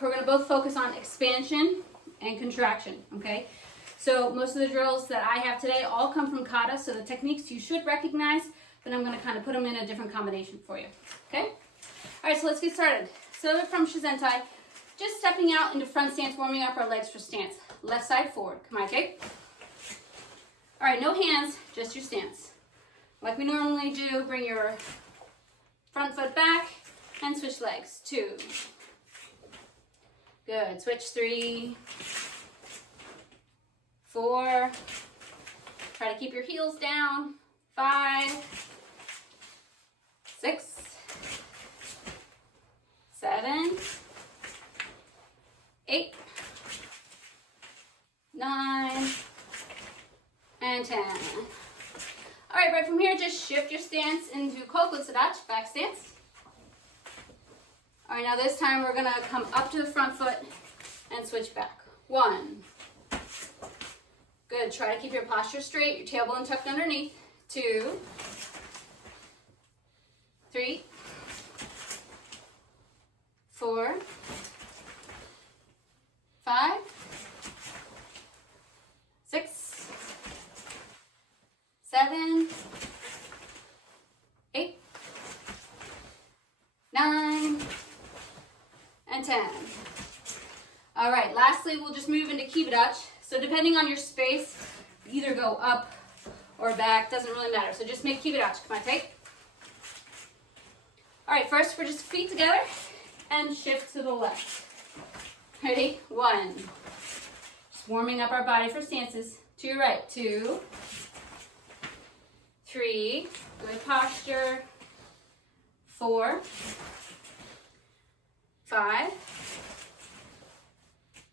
we're going to both focus on expansion and contraction, okay? So most of the drills that I have today all come from Kata, so the techniques you should recognize, but I'm going to kind of put them in a different combination for you, okay? All right, so let's get started. So from Shizentai, just stepping out into front stance, warming up our legs for stance. Left side forward, come on, okay? All right, no hands, just your stance. Like we normally do, bring your front foot back and switch legs. 2. Good, switch 3, 4. Try to keep your heels down. 5, 6, 7, 8, 9, and 10. All right, right from here, just shift your stance into Kokusadach, back stance. All right, now this time we're gonna come up to the front foot and switch back. 1. Good, try to keep your posture straight, your tailbone tucked underneath. 2, 3, 4, 5, 6, 7, 8, 9, and 10. All right, lastly, we'll just move into Kibadach. So depending on your space, either go up or back, doesn't really matter. So just make Kibadach. Come on, take. All right, first we're just feet together and shift to the left. Ready? 1. Just warming up our body for stances. To your right. 2, 3, good posture. 4, 5,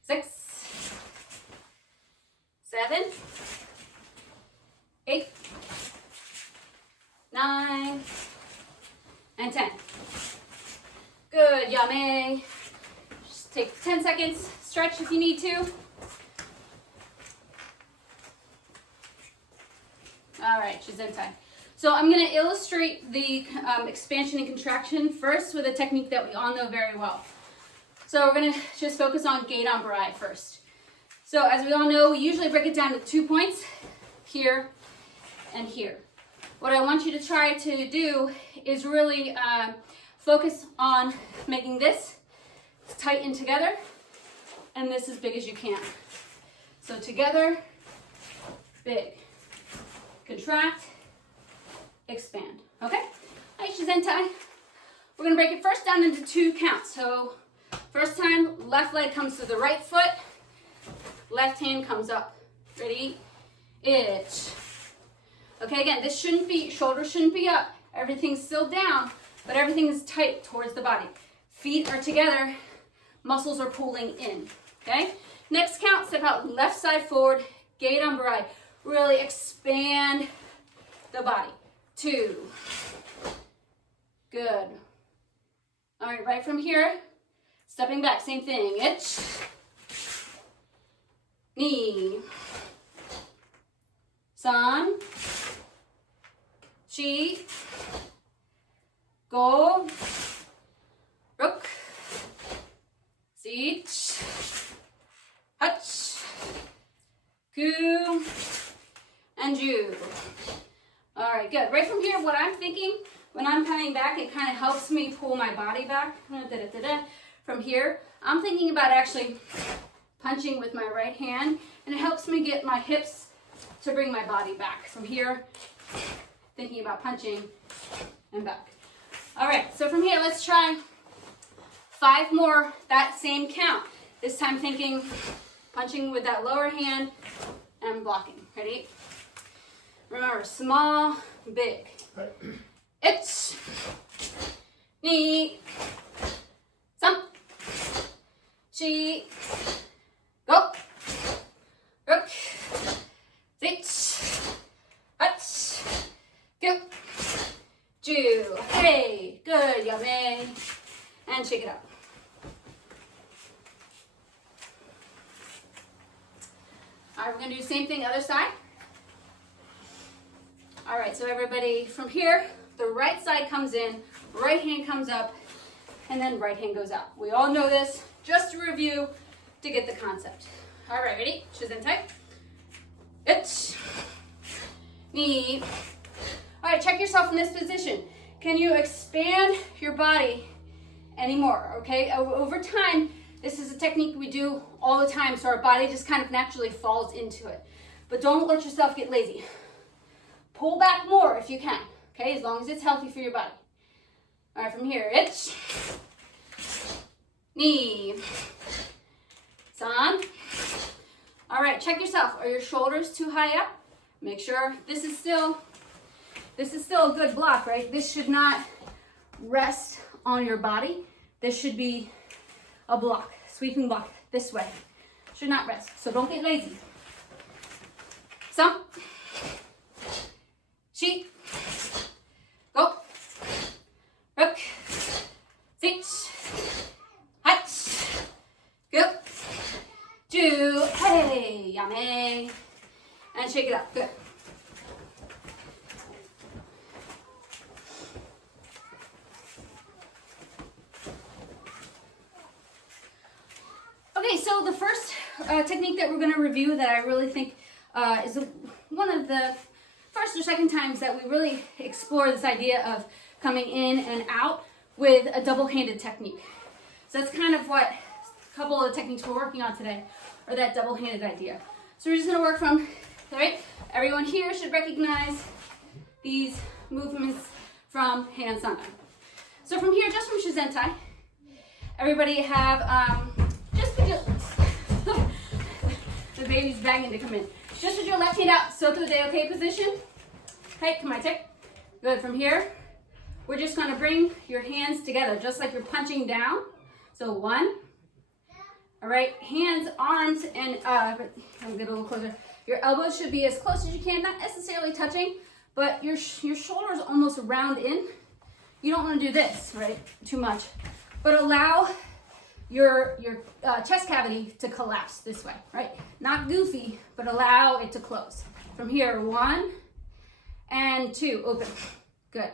6, 7, 8, 9, and 10. Good, yame. Just take 10 seconds, stretch if you need to. All right, Shizentai. So I'm going to illustrate the expansion and contraction first with a technique that we all know very well. So we're going to just focus on Gedan barai first. So as we all know, we usually break it down to 2 points, here and here. What I want you to try to do is really focus on making this tighten together and this as big as you can. So together, big, contract, expand, okay? Shizentai. We're gonna break it first down into 2 counts. So first time, left leg comes to the right foot, left hand comes up. Ready? Itch. Okay, again, this shouldn't be, shoulders shouldn't be up. Everything's still down, but everything is tight towards the body. Feet are together, muscles are pulling in, okay? Next count, step out left side forward, Gedan barai. Really expand the body. 2. Good. All right, right from here, stepping back, same thing. Itch. Knee. San. Chi. Go. Rook. Sich. Hutch. Ku. And Ju. All right, good. Right from here, what I'm thinking, when I'm coming back, it kind of helps me pull my body back. From here, I'm thinking about actually punching with my right hand, and it helps me get my hips to bring my body back. From here, thinking about punching and back. All right, so from here, let's try 5 more, that same count. This time thinking, punching with that lower hand and blocking. Ready? Remember, small, big. Itch. Knee. Some. Chi. Go. Rook. Sich. Hutch. Go. Ju. Hey. Good. Yummy. And shake it up. All right, we're going to do the same thing other side. All right, so everybody, from here, the right side comes in, right hand comes up, and then right hand goes out. We all know this. just to review to get the concept. All right, ready? Shizen tight. It. Knee. All right, check yourself in this position. Can you expand your body anymore? Okay, over time, this is a technique we do all the time, so our body just kind of naturally falls into it. But don't let yourself get lazy. Pull back more if you can, okay, as long as it's healthy for your body. All right, from here, it. Knee. San. All right, check yourself. Are your shoulders too high up? Make sure this is still a good block, right? This should not rest on your body. This should be a block, sweeping block this way. Should not rest, so don't get lazy. Some. Shi. Go. Rook. Sit. Hut. Go. Do. Hey. Yame. And shake it up. Good. Okay, so the first technique that we're going to review that I really think is one of the first or second times that we really explore this idea of coming in and out with a double-handed technique. So that's kind of what a couple of the techniques we're working on today are, that double-handed idea. So we're just going to work from, all right, everyone here should recognize these movements from hand sandan. So from here, just from Shizentai, everybody have, the baby's begging to come in. Just with your left hand out, soto de okay position. Okay, come on, tick. Good, from here, we're just gonna bring your hands together, just like you're punching down. So 1, all right, hands, arms, and I'll get a little closer. Your elbows should be as close as you can, not necessarily touching, but your shoulders almost round in. You don't wanna do this, right, too much, but allow your chest cavity to collapse this way, right? Not goofy, but allow it to close. From here, 1 and 2, open. Good.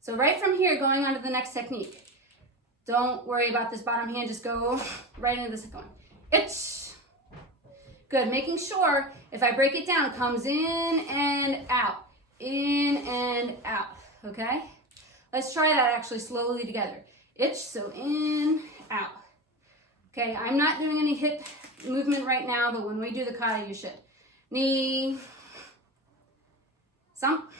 So right from here, going on to the next technique. Don't worry about this bottom hand, just go right into the second one. It's good. Making sure if I break it down, it comes in and out, okay? Let's try that actually slowly together. Itch, so in, out. Okay, I'm not doing any hip movement right now, but when we do the kata, you should. Knee, sump,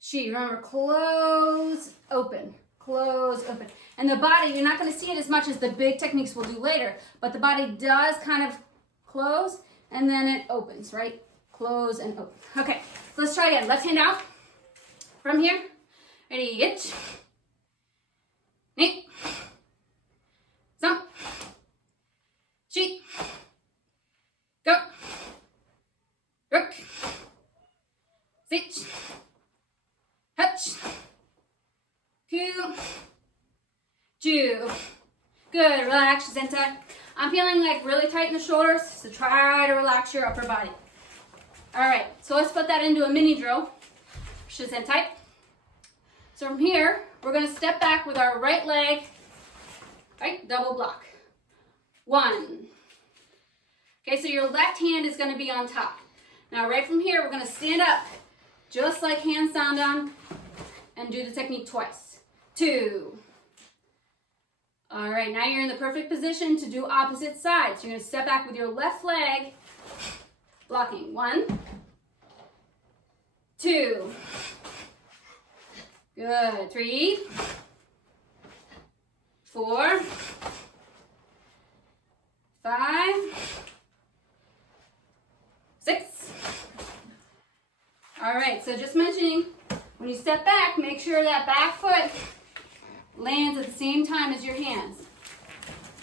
shi. Remember, close, open, close, open. And the body, you're not gonna see it as much as the big techniques we'll do later, but the body does kind of close and then it opens, right? Close and open. Okay, so let's try again. Left hand out from here. Ready, itch, knee, sump, shi, go, rook, sit, hutch, ku, ju. Good, relax, Shizentai. I'm feeling like really tight in the shoulders, so try to relax your upper body. All right, so let's put that into a mini drill, Shizentai. So from here, we're gonna step back with our right leg, right, double block. 1. Okay, so your left hand is gonna be on top. Now right from here, we're gonna stand up, just like hand sandan, and do the technique twice. 2. All right, now you're in the perfect position to do opposite sides. You're gonna step back with your left leg, blocking. 1, 2. Good. 3, 4, 5, 6. All right, so just mentioning, when you step back, make sure that back foot lands at the same time as your hands.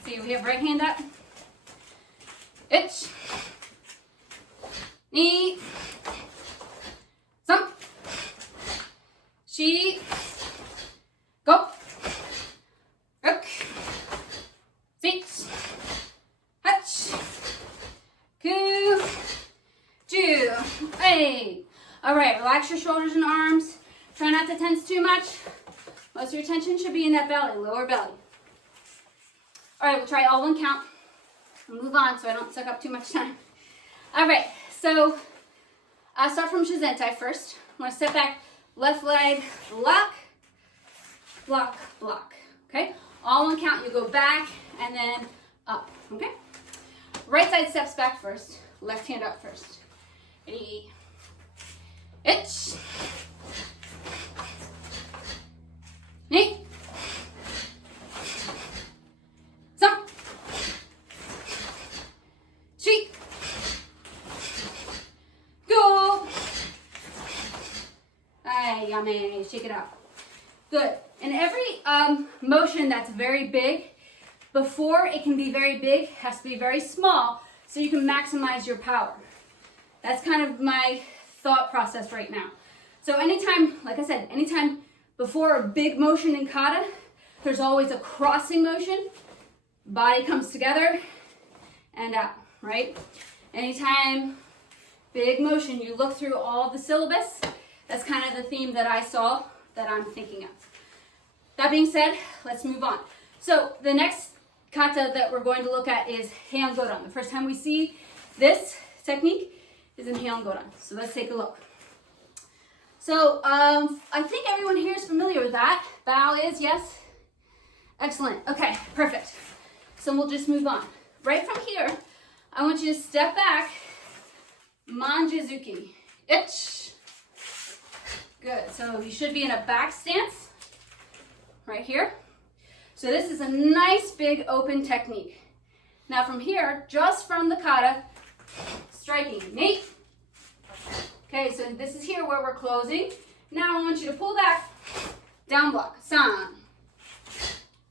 See, we have right hand up. Itch. Knee. Sump. Shi. Go. Rook. Sit. Hutch. Ku. Ju. Hey. All right, relax your shoulders and arms. Try not to tense too much. Most of your tension should be in that belly, lower belly. All right, we'll try all one count. We'll move on so I don't suck up too much time. All right, so I'll start from Shizentai first. I'm gonna step back, left leg, block, block, block, okay? All one count, you go back and then up, okay? Right side steps back first, left hand up first. Ready? Itch. Knee. Some. Street. Go. Ay, yummy. Shake it out. Good. And every motion that's very big, before it can be very big, has to be very small so you can maximize your power. That's kind of my thought process right now. So anytime, like I said, anytime before a big motion in kata, there's always a crossing motion. Body comes together and out, right? Anytime big motion, you look through all the syllabus. That's kind of the theme that I saw that I'm thinking of. That being said, let's move on. So the next kata that we're going to look at is Heian Godan. The first time we see this technique is in Heian Godan. So let's take a look. So I think everyone here is familiar with that. Bow is, yes? Excellent. Okay, perfect. So we'll just move on. Right from here, I want you to step back, manji zuki. Itch. Good. So you should be in a back stance right here. So this is a nice big open technique. Now from here, just from the kata, striking. Knee. Okay, so this is here where we're closing. Now I want you to pull back, down block, san.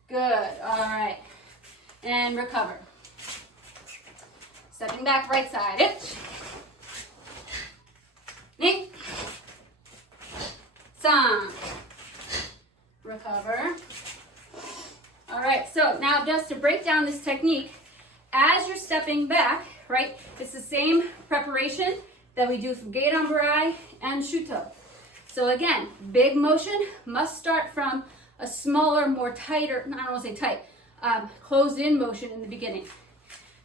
Good, all right. And recover. Stepping back, right side, itch. Knee. San. Recover. All right, so now just to break down this technique, as you're stepping back, right, it's the same preparation that we do for Gedan barai and shuto. So again, big motion must start from a smaller, more tighter, I don't want to say tight, closed in motion in the beginning.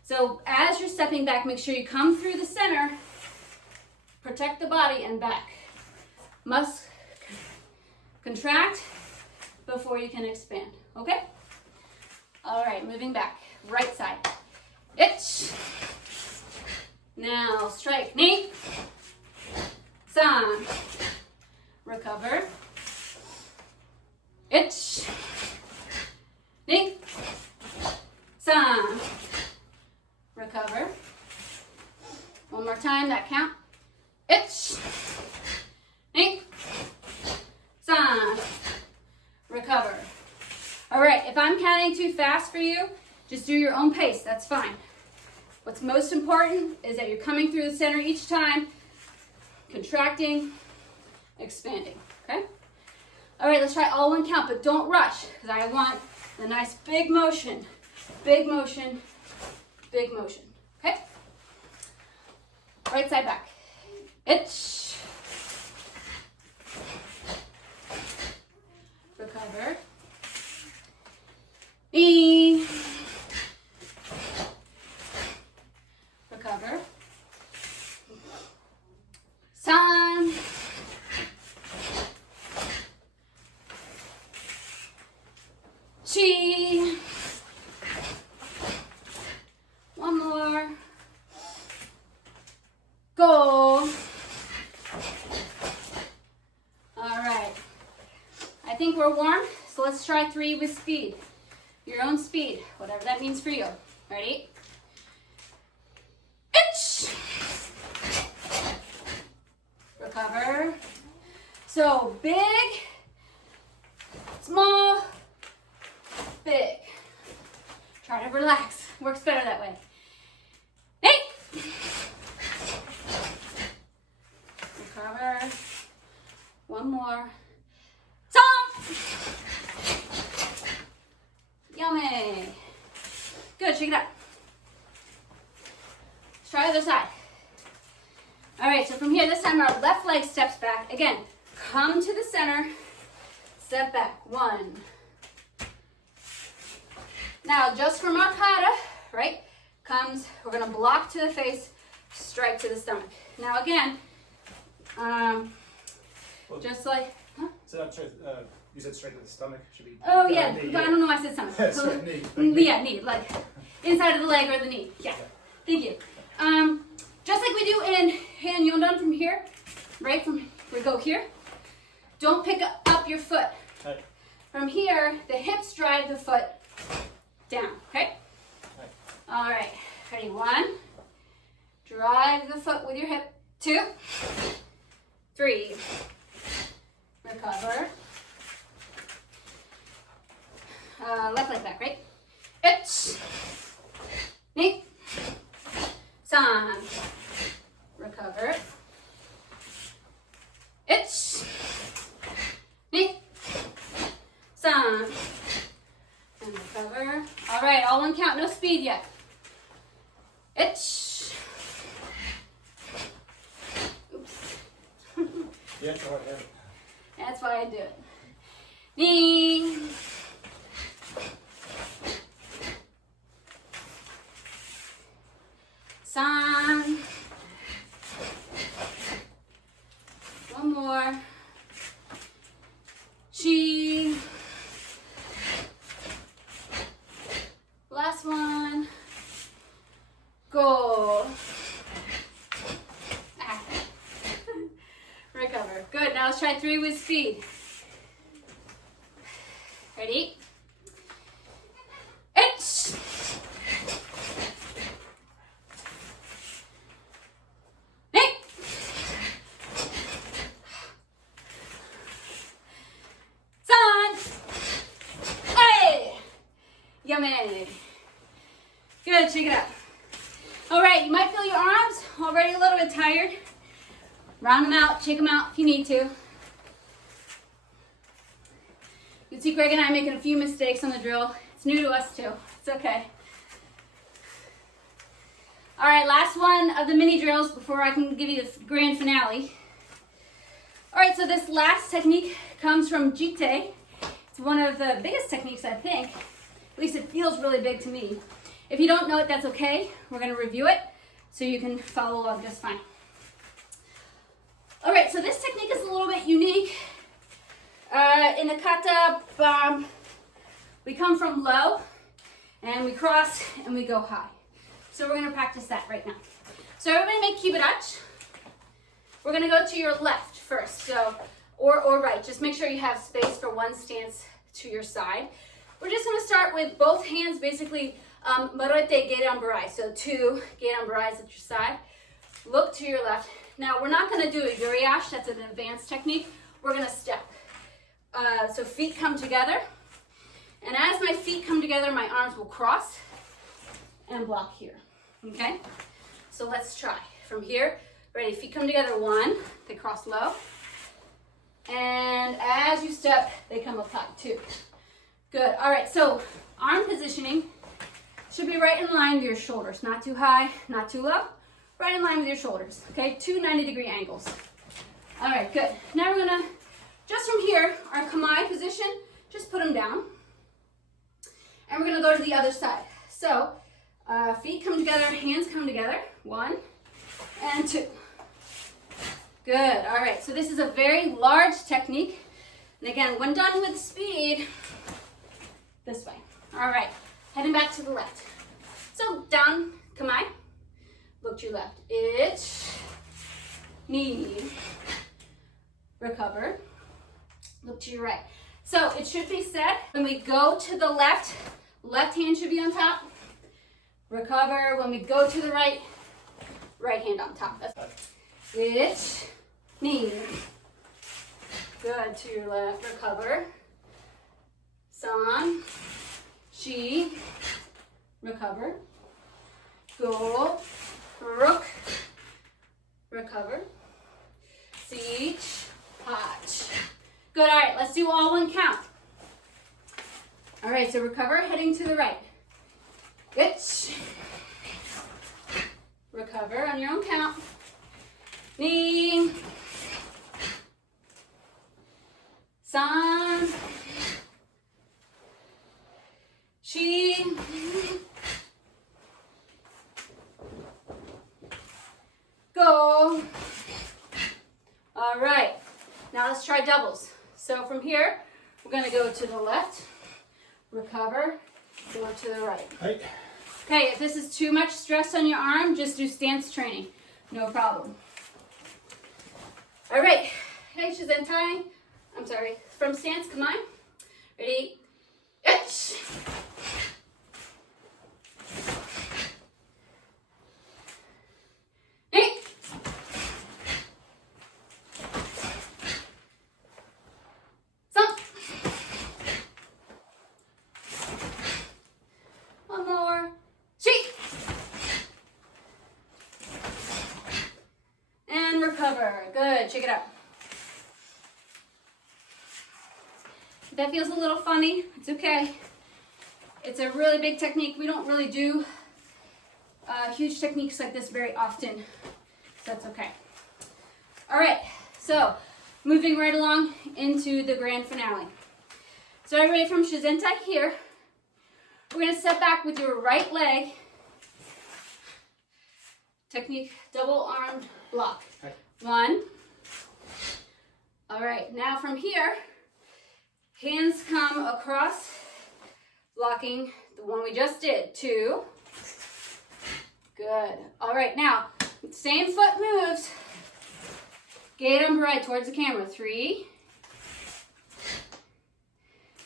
So as you're stepping back, make sure you come through the center, protect the body and back. Must contract before you can expand, okay? All right, moving back, right side. Itch. Now strike, knee, san, recover, itch, knee, san, recover. One more time, that count. Itch, knee, san, recover. All right, if I'm counting too fast for you, just do your own pace, that's fine. What's most important is that you're coming through the center each time, contracting, expanding, okay? All right, let's try all one count, but don't rush, because I want the nice big motion, big motion, big motion, okay? Right side back. Itch. Recover. Knee. Recover. San. Chi. One more. Go. All right. I think we're warm, so let's try 3 with speed. Your own speed, whatever that means for you. Ready? Itch. Recover. So big, small, big. Try to relax. Works better that way. Hey. Recover. One more. Song. Yummy. Good, shake it up. Let's try the other side. All right, so from here, this time our left leg steps back. Again, come to the center, step back. 1, Now, just from our kata, right, comes, we're going to block to the face, strike to the stomach. Now, again, just like, huh? So that's you said straight to the stomach. Should be. Oh, yeah. Knee, I don't know why I said stomach. knee. Yeah, knee, like inside of the leg or the knee. Yeah. Thank you. Just like we do in hand yondan from here, right? From we go here. Don't pick up your foot. Right. From here, the hips drive the foot down. Okay. Right. All right. Ready? 1. Drive the foot with your hip. 2, 3. Recover. Left leg back, right? Ich. Ni. San. Recover. Ich. Ni. San. And recover. All right, all one count, no speed yet. Ich. Oops. Yeah, go ahead. That's why I do it. Ni. San. One more. Chi. Last one. Go. Ah. Recover. Good. Now let's try 3 with speed. Ready? Ich. Yummy. Good, shake it up. All right, you might feel your arms already a little bit tired. Round them out, shake them out if you need to. You can see Greg and I making a few mistakes on the drill. It's new to us too. It's okay. All right, last one of the mini drills before I can give you the grand finale. All right, so this last technique comes from Jite. It's one of the biggest techniques, I think. At least it feels really big to me. If you don't know it, that's okay. We're gonna review it so you can follow along just fine. All right, so this technique is a little bit unique. In the kata, we come from low and we cross and we go high. So we're gonna practice that right now. So everybody make kibarach. We're gonna go to your left first, so or right. Just make sure you have space for one stance to your side. We're just going to start with both hands, basically barai Gedan barai. So 2 Gedan barais at your side. Look to your left. Now we're not going to do a uriash. That's an advanced technique. We're going to step. So feet come together, and as my feet come together, my arms will cross and block here. Okay. So let's try from here. Ready? Feet come together. 1. They cross low, and as you step, they come up high. 2. Good. All right, so arm positioning should be right in line with your shoulders. Not too high, not too low. Right in line with your shoulders. Okay, 2 90-degree angles. All right, good. Now we're gonna, just from here, our kamai position, just put them down. And we're gonna go to the other side. So, feet come together, hands come together. 1 and 2. Good. All right, so this is a very large technique. And again, when done with speed, this way. All right, heading back to the left. So down, kamai, look to your left. Ich, knee, recover, look to your right. So it should be set. When we go to the left, left hand should be on top. Recover. When we go to the right, right hand on top. That's ich, knee. Good, to your left, recover. San, chi, recover. Go, rook, recover. Siege, hot. Good, all right, let's do all one count. All right, so recover, heading to the right. Ich, recover on your own count. Ni, san, chi, try doubles. So from here, we're gonna go to the left, recover, go to the right. Right. Okay, if this is too much stress on your arm, just do stance training. No problem. All right, hey, Shizentai. I'm sorry, from stance, come on. Ready? Itch. Hey. Some. One more. Shake. And recover. Good. Shake it out. If that feels a little funny, it's okay. It's a really big technique. We don't really do huge techniques like this very often. So that's okay. All right. So moving right along into the grand finale. So everybody from Shizentai here, we're going to step back with your right leg. Technique, double armed block. Okay. 1. All right, now from here, hands come across, blocking the one we just did. 2. Good. All right, now, same foot moves. Gedan barai towards the camera. 3.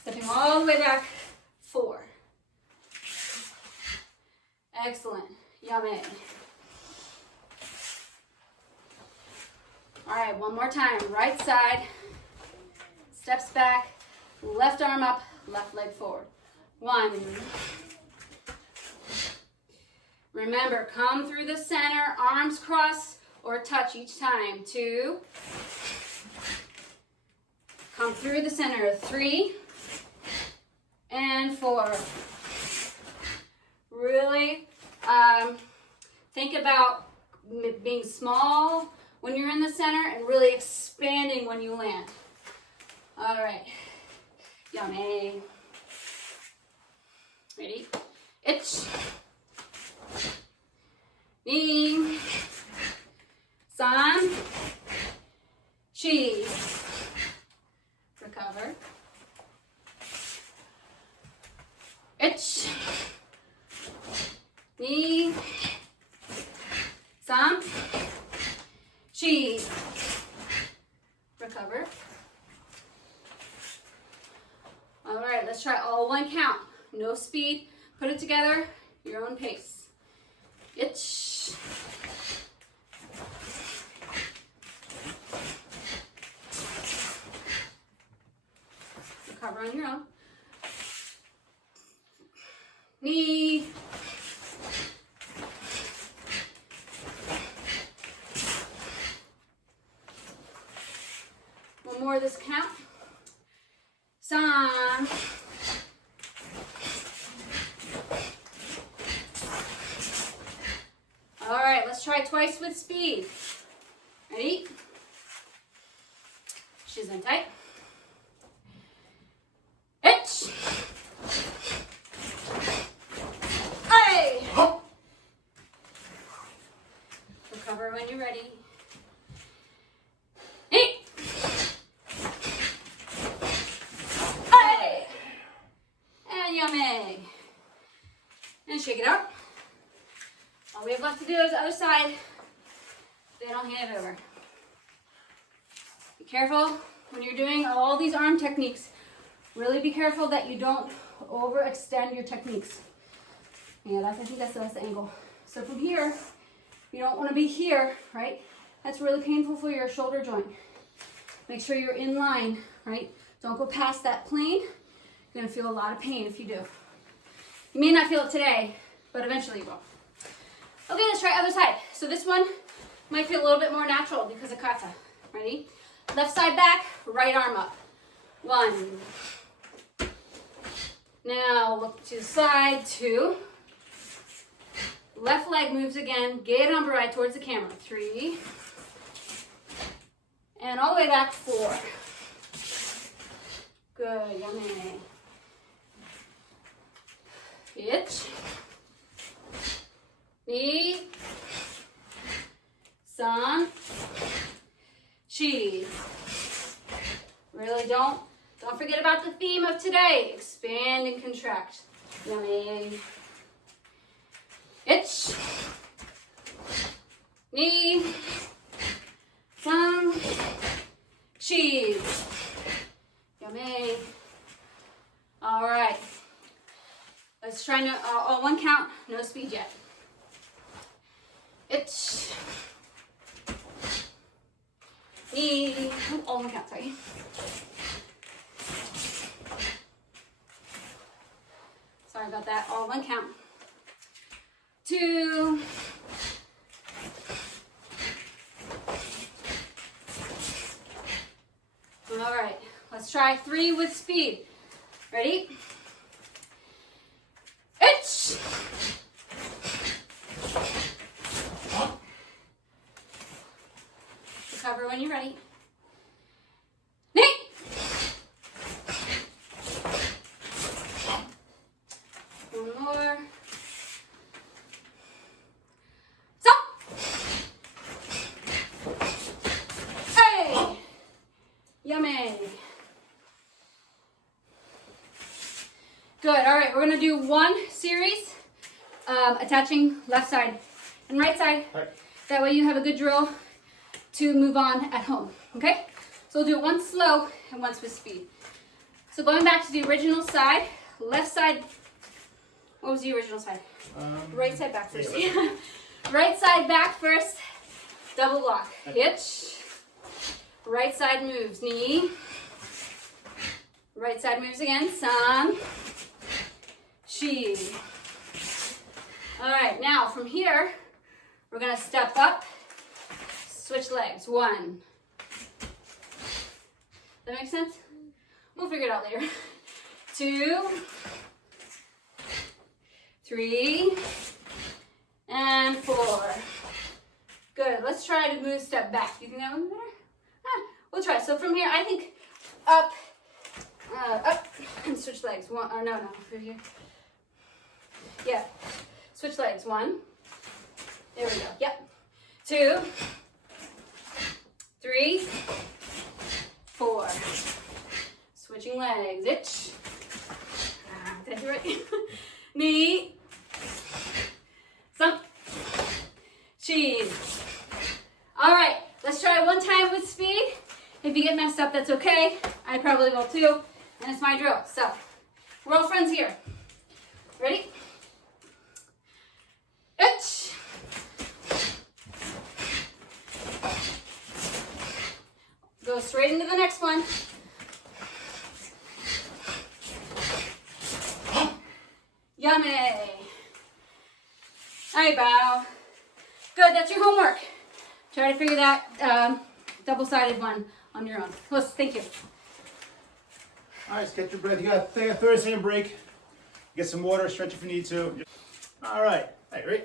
Stepping all the way back. 4. Excellent. Yummy. All right, one more time. Right side. Steps back. Left arm up. Left leg forward. 1. Remember, come through the center. Arms cross or touch each time. 2. Come through the center. 3. And 4. Really think about being small when you're in the center and really expanding when you land. All right. Yummy. Ready? Itch. Knee. San. Chi. Recover. Itch. Knee. San. Chi. Recover. All right, let's try all one count. No speed. Put it together, your own pace. Itch. Recover on your own. Knee. One more of this count. San. All right, let's try twice with speed. Ready? Shizentai. Itch. Hey. Recover when you're ready. Yummy. And shake it out. All we have left to do is the other side. Then I'll hand it over. Be careful when you're doing all these arm techniques. Really be careful that you don't overextend your techniques. Yeah, I think that's the best angle. So from here, you don't want to be here, right? That's really painful for your shoulder joint. Make sure you're in line, right? Don't go past that plane. You're gonna feel a lot of pain if you do. You may not feel it today, but eventually you will. Okay, let's try other side. So this one might feel a little bit more natural because of kata. Ready? Left side back, right arm up. 1. Now look to the side. 2. Left leg moves again. Gedan barai towards the camera. 3. And all the way back. 4. Good, yummy. Itch. Knee. San. Chi. don't forget about the theme of today. Expand and contract. Yummy. Itch. Knee. Some cheese. Yummy. All right. Let's try on one count, no speed yet. Itch. Knee. All one count, sorry. Sorry about that. All one count. 2. All right. Let's try 3 with speed. Ready? Itch. Recover when you're ready. Knee. One more. Stop. Hey. Yummy. Good. All right. We're going to do one series, attaching left side and right side. Right. That way you have a good drill to move on at home, okay? So we'll do it once slow and once with speed. So going back to the original side, left side, what was the original side? Right side back first. Yeah. Right side back first, double block, hitch, right side moves, knee, right side moves again, some, chi. All right, now from here, we're gonna step up, switch legs. 1. That make sense? We'll figure it out later. 2, 3, and 4. Good. Let's try to move step back. You think that one's better? We'll try. So from here, I think up, up, and switch legs. 1. Or no, over here. Yeah. Switch legs. 1. There we go. Yep. 2. 3, 4. Switching legs. Itch. Did I do right? Knee. Some. Cheese. All right. Let's try one time with speed. If you get messed up, that's okay. I probably will too. And it's my drill. So, we're all friends here. Ready? Itch. Go straight into the next one. Yummy. All right, bow. Good, that's your homework. Try to figure that double-sided one on your own. Close, thank you. All right, let's get your breath. You got to take a 30-second break. Get some water, stretch if you need to. All right, ready?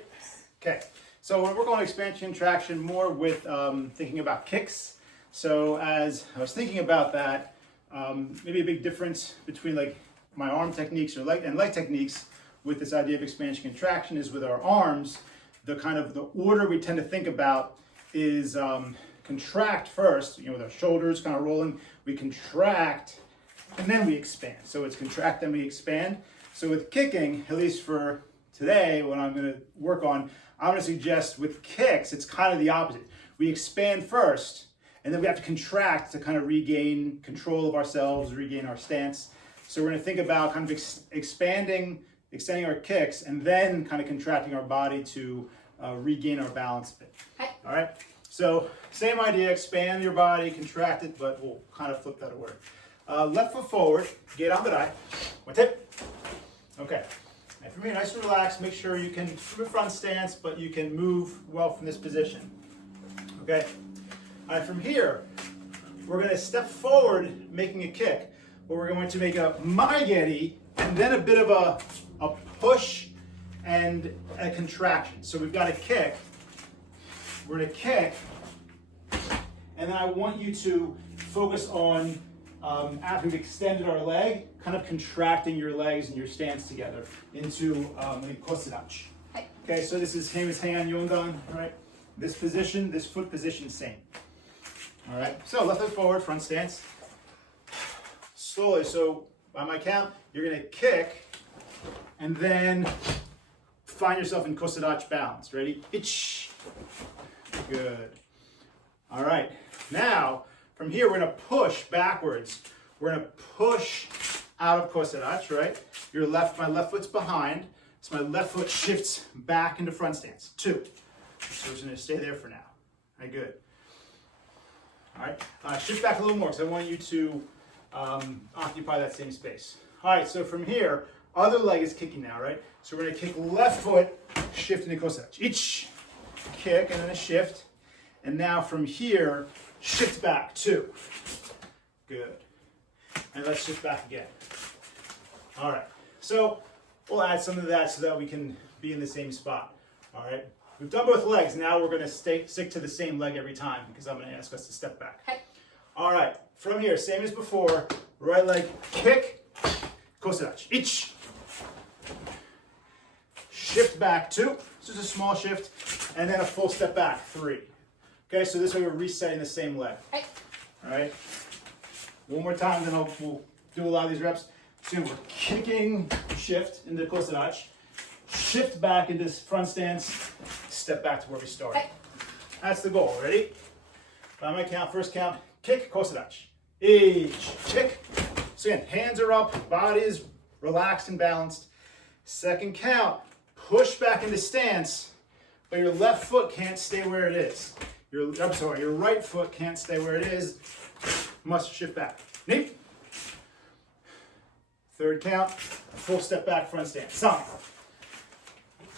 Okay, so we're working on expansion, traction more with thinking about kicks. So as I was thinking about that, maybe a big difference between like my arm techniques or leg techniques with this idea of expansion contraction is with our arms, the order we tend to think about is contract first, with our shoulders kind of rolling, we contract and then we expand. So it's contract, then we expand. So with kicking, at least for today, what I'm going to work on, I'm going to suggest with kicks, it's kind of the opposite. We expand first, and then we have to contract to kind of regain control of ourselves, regain our stance. So we're going to think about kind of extending our kicks, and then kind of contracting our body to regain our balance a bit. Hi. All right? So same idea, expand your body, contract it, but we'll kind of flip that order. Left foot forward, Gedan barai. One tip. Okay. And for me, nice and relaxed. Make sure you can from a front stance, but you can move well from this position. Okay. All right. From here, we're going to step forward, making a kick, but we're going to make a maigeri and then a bit of a push and a contraction. So we've got a kick. We're going to kick, and then I want you to focus on, after we've extended our leg, kind of contracting your legs and your stance together into kosudachi. Okay, so this is same as hand yondan, right? This position, this foot position, same. All right, so left foot forward, front stance. slowly. So by my count, you're gonna kick and then find yourself in kosadach balance. Ready? Ich. Good. All right. Now, from here, we're gonna push backwards. We're gonna push out of kosadach, right? My left foot's behind, so my left foot shifts back into front stance. 2. So we're just gonna stay there for now. All right, good. All right, shift back a little more because I want you to occupy that same space. All right, so from here, other leg is kicking now, right? So we're gonna kick left foot, shift into kosadach. Ich, kick, and then a shift. And now from here, shift back, 2. Good. And let's shift back again. All right, so we'll add some of that so that we can be in the same spot. All right, we've done both legs. Now we're gonna stick to the same leg every time because I'm gonna ask us to step back. Okay. All right, from here, same as before, right leg, kick, kosadach, ich. Shift back, 2, just a small shift, and then a full step back, 3. Okay, so this way we're resetting the same leg. Okay. All right, one more time, then we'll do a lot of these reps. So we're kicking, shift into kosadach, shift back into front stance, step back to where we started. Okay. That's the goal. Ready? By my count, first count, kick, kosadach. Ich, kick. So again, hands are up, body is relaxed and balanced. Second count, push back into stance, but your left foot can't stay where it is. Your right foot can't stay where it is. Must shift back. Knee. Third count, full step back, front stance. Some.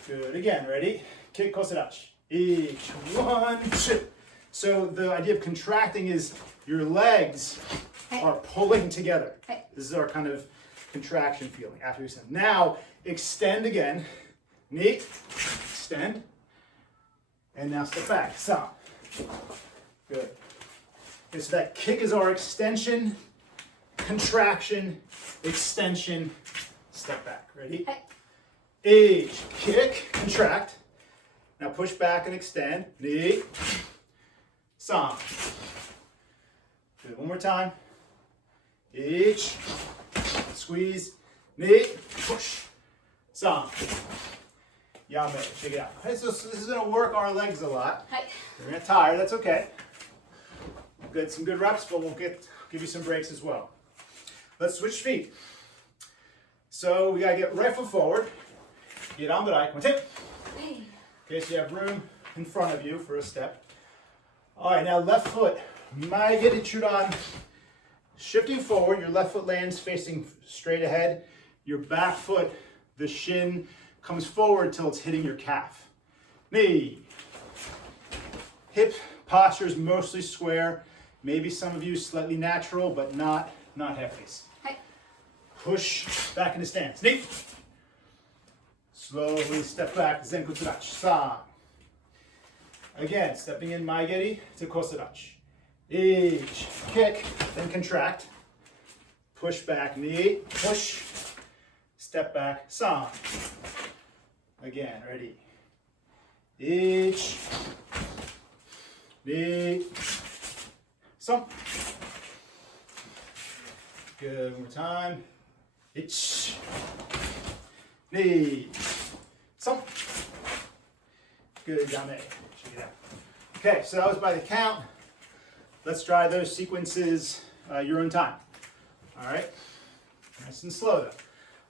Good. Again, ready? Kick, kosadach. Ich. 1, 2. So the idea of contracting is your legs are pulling together. This is our kind of contraction feeling after you extend. Now, extend again. Knee. Extend. And now step back. Some. Good. Okay, so that kick is our extension, contraction, extension, step back. Ready? Ich, kick, contract. Now push back and extend. Knee. Some. Good. One more time. Ich. Squeeze. Knee. Push. Some. Yame. Check it out. Okay, so this is going to work our legs a lot. You're going to get tired. That's okay. Good. Some good reps, but we'll give you some breaks as well. Let's switch feet. So we got to get right foot forward. Gedan barai. Come on, tip. Okay, so you have room in front of you for a step. All right, now left foot. Maigiri chudan. Shifting forward, your left foot lands facing straight ahead. Your back foot, the shin, comes forward till it's hitting your calf. Knee. Hip posture is mostly square. Maybe some of you slightly natural, but not half face. Push back into stance. Knee. Slowly step back, zen kosadach. Sa. Again, stepping in maigiri to kosadach. Ich, kick, then contract. Push back, knee, push. Step back, sa. Again, ready. Ich, knee, sa. Good, one more time. Ich, knee, sa. Good, yame. Check it out. Okay, so that was by the count. Let's try those sequences your own time. All right, nice and slow though.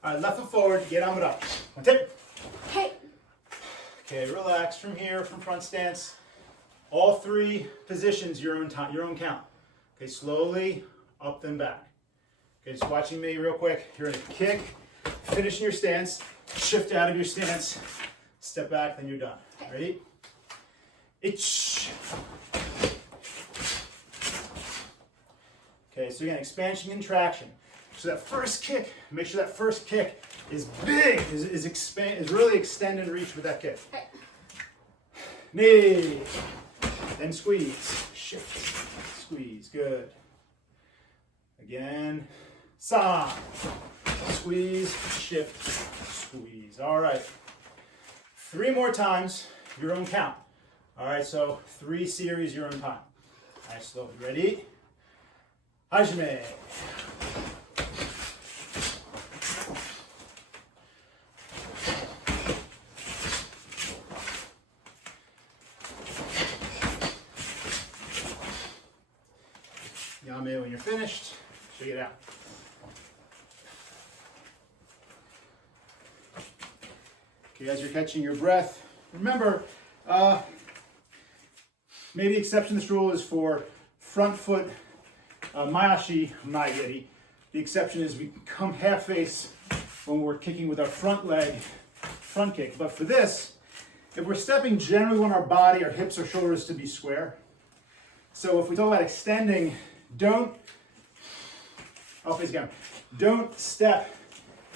All right, left foot forward, Gedan barai. One tip. Okay, relax from here, from front stance. All 3 positions your own time, your own count. Okay, slowly up then back. Okay, just watching me real quick. You're gonna kick, finish in your stance, shift out of your stance, step back, then you're done. Ready? Ich. Okay, so again, expansion, contraction. So that first kick, make sure that first kick is big, is really extend and reach with that kick. Knee, then squeeze, shift, squeeze, good. Again, sa, squeeze, shift, squeeze. All right, 3 more times, your own count. All right, so 3 series, your own time. All right, slowly, ready? Hajime. Yame when you're finished. Shake it out. Okay, as you're catching your breath, remember, maybe the exception to this rule is for front foot mayashi maigeri. The exception is we come half face when we're kicking with our front leg, front kick. But for this, if we're stepping, generally we want our body, our hips, our shoulders to be square. So if we talk about extending, don't step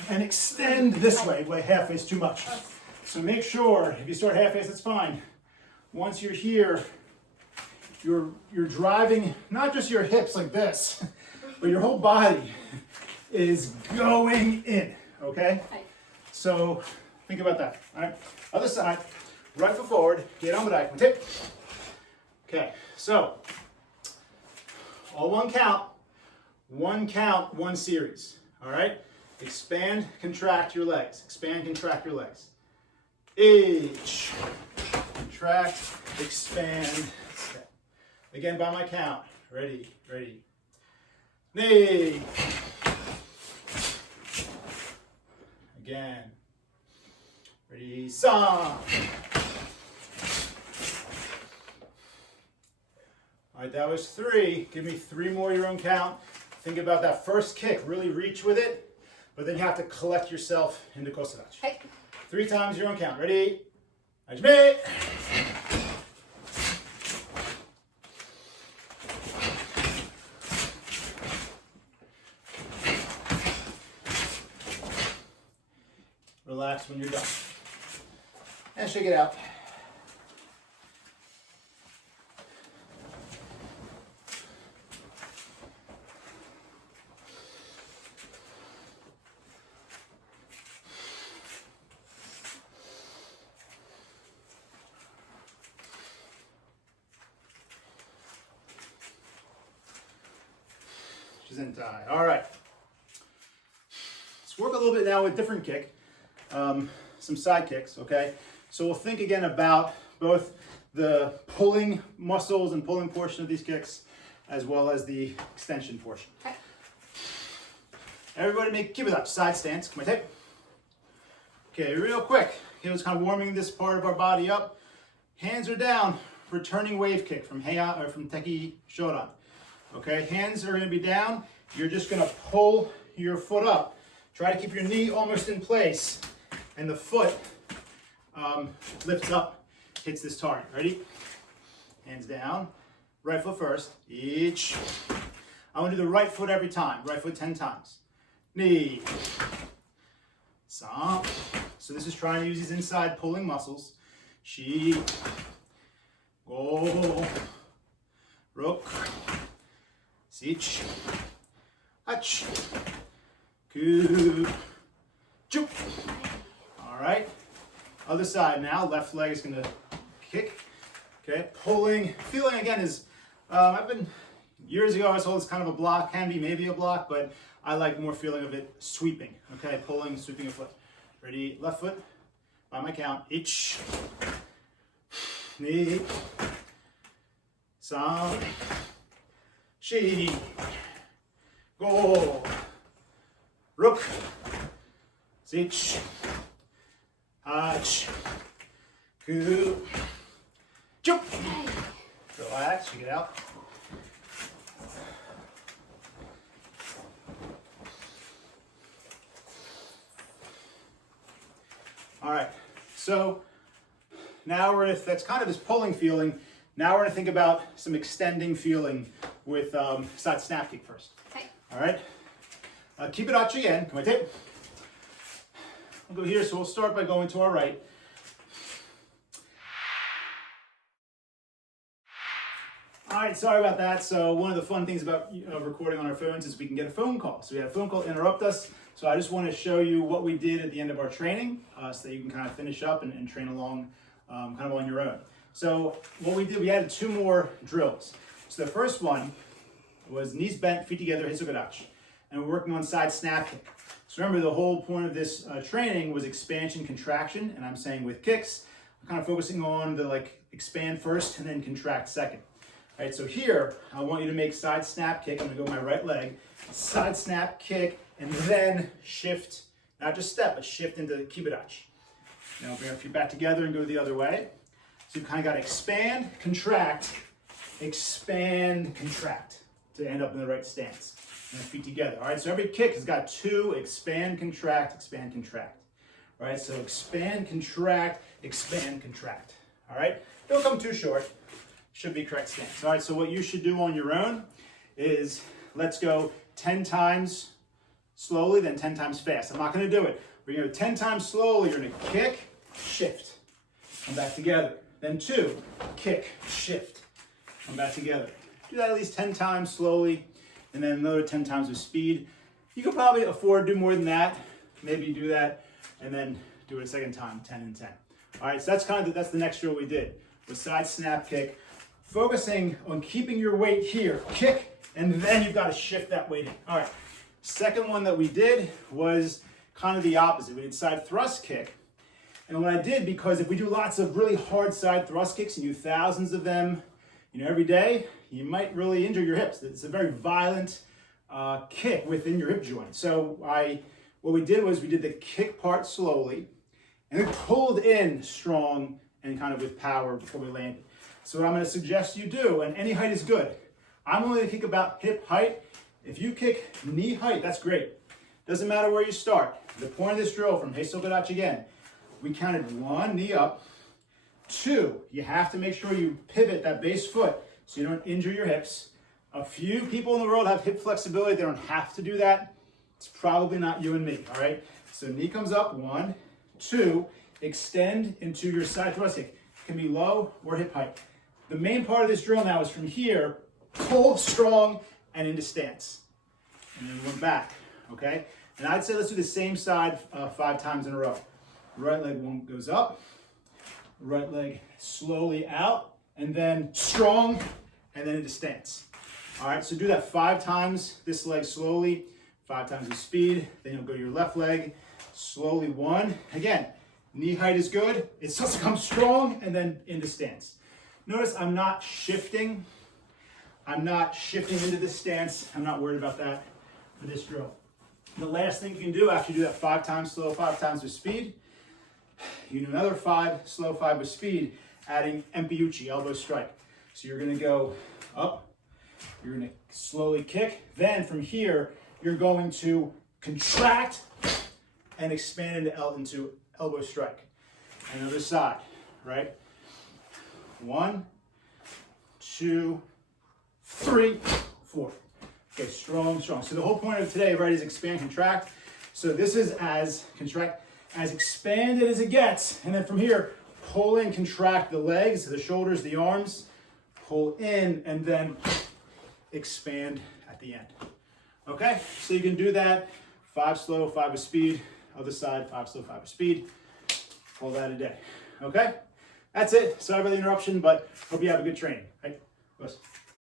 and extend this way half face too much. So make sure, if you start half face, that's fine. Once you're here, you're driving not just your hips like this, but your whole body is going in, okay? So think about that, all right? Other side, right foot forward, get on barai, tip. Okay, so all one count, one series, all right? Expand, contract your legs, expand, contract your legs. Each, contract, expand, step. Again by my count, ready, ready. Knee. Again. Ready, song. All right, that was 3. Give me 3 more your own count. Think about that first kick. Really reach with it, but then you have to collect yourself into kosadachi. Okay. 3 times your own count. Ready? Hajime. Relax when you're done. And shake it out. All right. Let's work a little bit now with different kick. Some side kicks, okay? So we'll think again about both the pulling muscles and pulling portion of these kicks, as well as the extension portion. Okay. Everybody make kibadachi, side stance. Come on, tape. Okay, real quick. Okay, let's kind of warming this part of our body up. Hands are down. Returning wave kick from heian or from teki shodan. Okay, hands are going to be down. You're just going to pull your foot up. Try to keep your knee almost in place, and the foot lifts up, hits this target. Ready? Hands down. Right foot first. Each. I want to do the right foot every time. Right foot 10 times. Knee. Sam. So this is trying to use these inside pulling muscles. Shi. Go. Rook. Sich. Hach. Ku. Juke. All right. Other side now. Left leg is going to kick. Okay. Pulling. Feeling again is, years ago I was told it's kind of a block, can be maybe a block, but I like more feeling of it sweeping. Okay. Pulling, sweeping a foot. Ready? Left foot. By my count. Ich. Knee. Sam. Shi. Go. Rook. Sich. Hach. Ku. Juke. Relax, you get out. All right, so now we're gonna, that's kind of this pulling feeling. Now we're gonna think about some extending feeling with side snap kick first. Okay. All right, kibadachi again, come on, tape. We'll go here, so we'll start by going to our right. All right, sorry about that. So one of the fun things about recording on our phones is we can get a phone call. So we had a phone call interrupt us. So I just want to show you what we did at the end of our training so that you can kind of finish up and train along kind of on your own. So what we did, we added 2 more drills. So the first one was knees bent, feet together, hisugadachi. And we're working on side snap kick. So remember, the whole point of this training was expansion, contraction. And I'm saying with kicks, I'm kind of focusing on the expand first and then contract second. All right, so here, I want you to make side snap kick. I'm gonna go with my right leg, side snap kick, and then shift, not just step, but shift into kibadachi. Now bring our feet back together and go the other way. So you kind of got to expand, contract, expand, contract to end up in the right stance. And feet together. All right, so every kick has got 2 expand, contract, expand, contract. All right, so expand, contract, expand, contract. All right, don't come too short. Should be correct stance. All right, so what you should do on your own is let's go 10 times slowly, then 10 times fast. I'm not going to do it. We're going to go 10 times slowly. You're going to kick, shift, come back together. Then 2, kick, shift, come back together. Do that at least 10 times slowly, and then another 10 times with speed. You could probably afford to do more than that. Maybe do that, and then do it a second time, 10 and 10. All right, so that's the next drill we did, the side snap kick. Focusing on keeping your weight here, kick, and then you've got to shift that weight in. All right, second one that we did was kind of the opposite. We did side thrust kick. And what I did, because if we do lots of really hard side thrust kicks and do thousands of them, every day, you might really injure your hips. It's a very violent kick within your hip joint. So what we did was we did the kick part slowly, and we pulled in strong and kind of with power before we landed. So what I'm going to suggest you do, and any height is good. I'm only going to kick about hip height. If you kick knee height, that's great. Doesn't matter where you start. The point of this drill from Heiso Karachi again, we counted 1, knee up. 2, you have to make sure you pivot that base foot so you don't injure your hips. A few people in the world have hip flexibility. They don't have to do that. It's probably not you and me, all right? So knee comes up, 1, 2, extend into your side thrust kick. It can be low or hip height. The main part of this drill now is from here, pull strong and into stance. And then one back, okay? And I'd say let's do the same side 5 times in a row. Right leg goes up, right leg slowly out, and then strong, and then into stance. All right, so do that 5 times, this leg slowly, 5 times with speed, then you'll go to your left leg, slowly 1. Again, knee height is good, it's supposed to come strong, and then into stance. Notice I'm not shifting into this stance. I'm not worried about that for this drill. The last thing you can do after you do that 5 times slow, 5 times with speed, you do another 5, slow 5 with speed, adding empiuchi, elbow strike. So you're going to go up, you're going to slowly kick, then from here, you're going to contract and expand into elbow strike. And other side, right? 1, 2, 3, 4. Okay, strong, strong. So the whole point of today, right, is expand, contract. So this is as expanded as it gets. And then from here, pull in, contract the legs, the shoulders, the arms, pull in, and then expand at the end. Okay, so you can do that 5 slow, 5 with speed. Other side, 5 slow, 5 with speed. Pull that a day. Okay, that's it. Sorry about the interruption, but hope you have a good training. Right?